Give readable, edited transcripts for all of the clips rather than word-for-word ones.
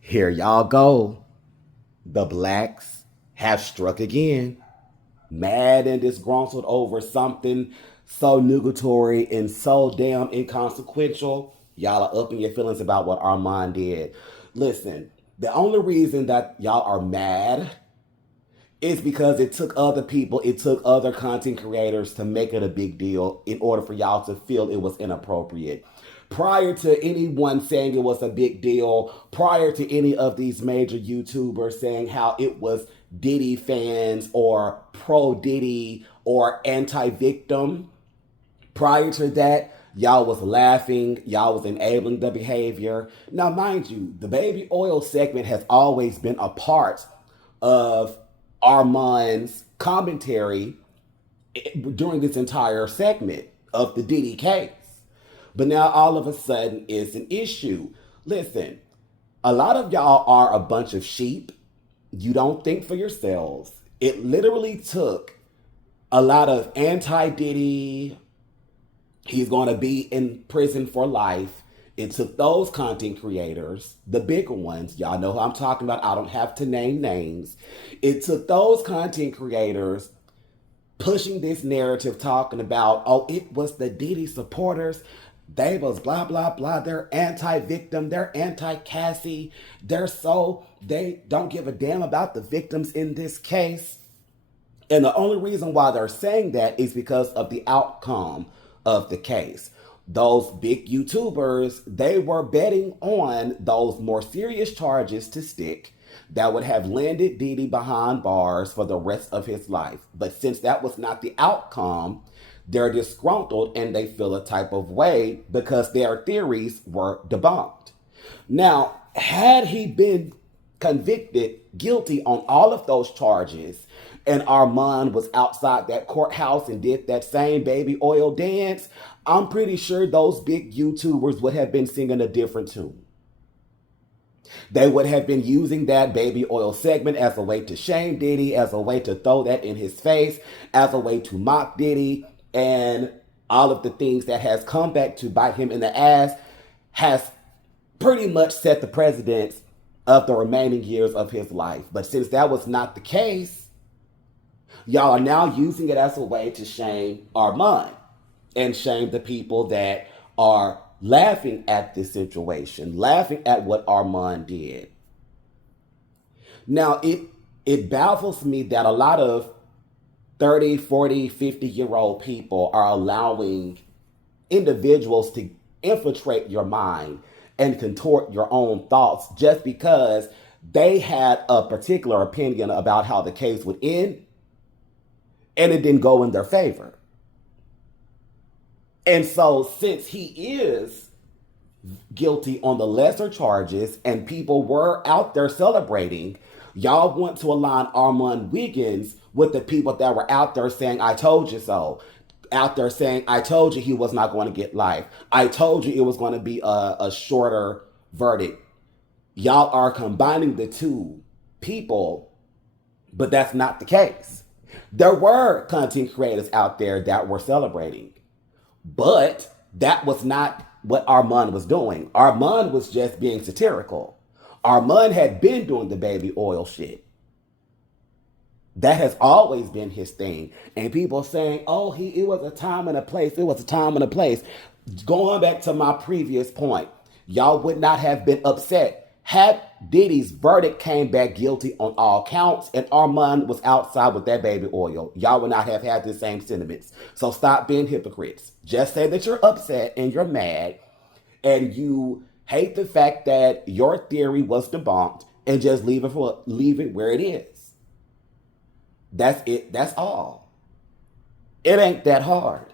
Here y'all go. The blacks have struck again, mad and disgruntled over something so nugatory and so damn inconsequential. Y'all are up in your feelings about what Armon did. Listen, the only reason that y'all are mad is because it took other people, it took other content creators to make it a big deal in order for y'all to feel it was inappropriate. Prior to anyone saying it was a big deal, prior to any of these major YouTubers saying how it was Diddy fans or pro Diddy or anti victim, prior to that, y'all was laughing, y'all was enabling the behavior. Now, mind you, the baby oil segment has always been a part of Armon's commentary during this entire segment of the Diddy case. But now all of a sudden it's an issue. Listen, a lot of y'all are a bunch of sheep. You don't think for yourselves. It literally took a lot of anti Diddy, he's going to be in prison for life. It took those content creators, the bigger ones, y'all know who I'm talking about. I don't have to name names. It took those content creators pushing this narrative, talking about, oh, it was the Diddy supporters. They was blah, blah, blah. They're anti-victim. They're anti-Cassie. They don't give a damn about the victims in this case. And the only reason why they're saying that is because of the outcome of the case. Those big YouTubers, they were betting on those more serious charges to stick that would have landed Diddy behind bars for the rest of his life. But since that was not the outcome, they're disgruntled and they feel a type of way because their theories were debunked. Now, had he been convicted guilty on all of those charges and Armon was outside that courthouse and did that same baby oil dance, I'm pretty sure those big YouTubers would have been singing a different tune. They would have been using that baby oil segment as a way to shame Diddy, as a way to throw that in his face, as a way to mock Diddy, and all of the things that has come back to bite him in the ass has pretty much set the precedence of the remaining years of his life. But since that was not the case, y'all are now using it as a way to shame Armand and shame the people that are laughing at this situation, laughing at what Armand did. Now, it baffles me that a lot of 30, 40, 50-year-old people are allowing individuals to infiltrate your mind and contort your own thoughts just because they had a particular opinion about how the case would end and it didn't go in their favor. And so, since he is guilty on the lesser charges and people were out there celebrating, y'all want to align Armon Wiggins with the people that were out there saying, I told you so. Out there saying, I told you he was not going to get life. I told you it was going to be a shorter verdict. Y'all are combining the two people, but that's not the case. There were content creators out there that were celebrating, but that was not what Armand was doing. Armand was just being satirical. Armand had been doing the baby oil shit. That has always been his thing. And people saying, oh, it was a time and a place. It was a time and a place. Going back to my previous point, y'all would not have been upset had Diddy's verdict came back guilty on all counts and Armand was outside with that baby oil. Y'all would not have had the same sentiments. So stop being hypocrites. Just say that you're upset and you're mad and you hate the fact that your theory was debunked and just leave it where it is. That's it. That's all. It ain't that hard.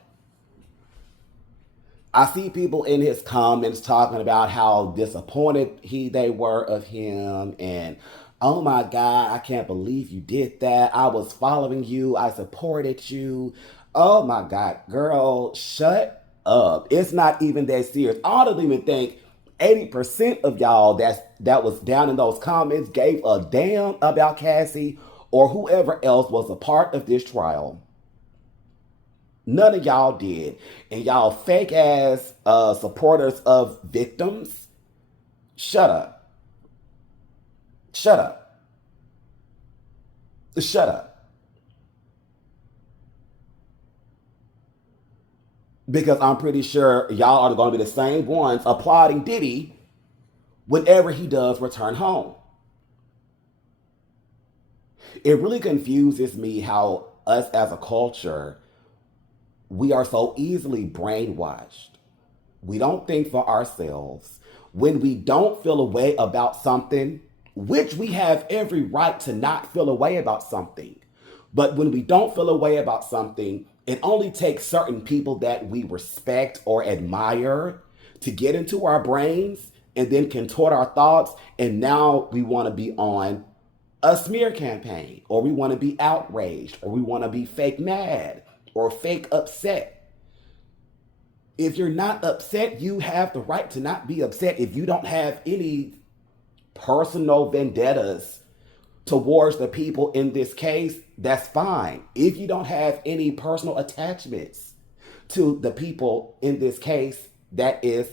I see people in his comments talking about how disappointed they were of him and oh my God, I can't believe you did that. I was following you. I supported you. Oh my God, girl, shut up. It's not even that serious. I don't even think 80% of y'all that was down in those comments gave a damn about Cassie or whoever else was a part of this trial. None of y'all did. And y'all fake ass supporters of victims, shut up. Shut up. Shut up. Because I'm pretty sure y'all are going to be the same ones applauding Diddy whenever he does return home. It really confuses me how us as a culture, we are so easily brainwashed. We don't think for ourselves. When we don't feel a way about something, which we have every right to not feel a way about something, but when we don't feel a way about something, it only takes certain people that we respect or admire to get into our brains and then contort our thoughts. And now we want to be on a smear campaign, or we want to be outraged, or we want to be fake mad or fake upset. If you're not upset, you have the right to not be upset. If you don't have any personal vendettas towards the people in this case, that's fine. If you don't have any personal attachments to the people in this case, that is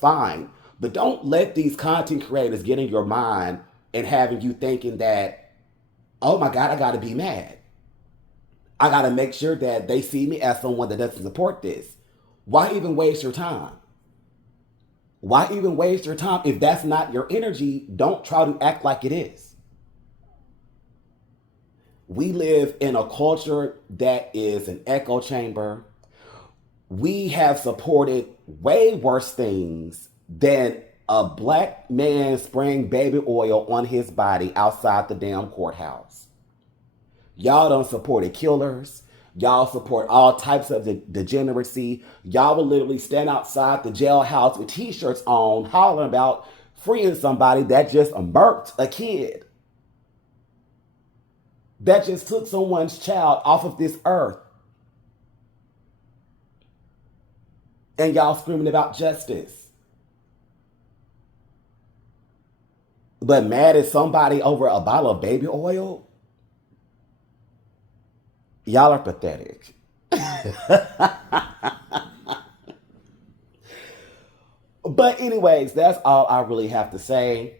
fine. But don't let these content creators get in your mind and having you thinking that, oh my God, I gotta be mad. I gotta make sure that they see me as someone that doesn't support this. Why even waste your time? Why even waste your time? If that's not your energy, don't try to act like it is. We live in a culture that is an echo chamber. We have supported way worse things than a black man spraying baby oil on his body outside the damn courthouse. Y'all don't support killers. Y'all support all types of degeneracy. Y'all will literally stand outside the jailhouse with t-shirts on, hollering about freeing somebody that just murked a kid. That just took someone's child off of this earth. And y'all screaming about justice. But mad at somebody over a bottle of baby oil? Y'all are pathetic. But anyways, that's all I really have to say.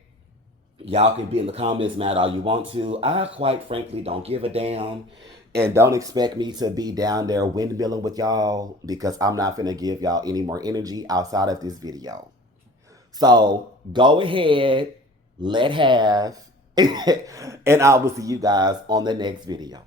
Y'all can be in the comments mad all you want to. I quite frankly don't give a damn. And don't expect me to be down there windmilling with y'all, because I'm not going to give y'all any more energy outside of this video. So go ahead, let have, and I will see you guys on the next video.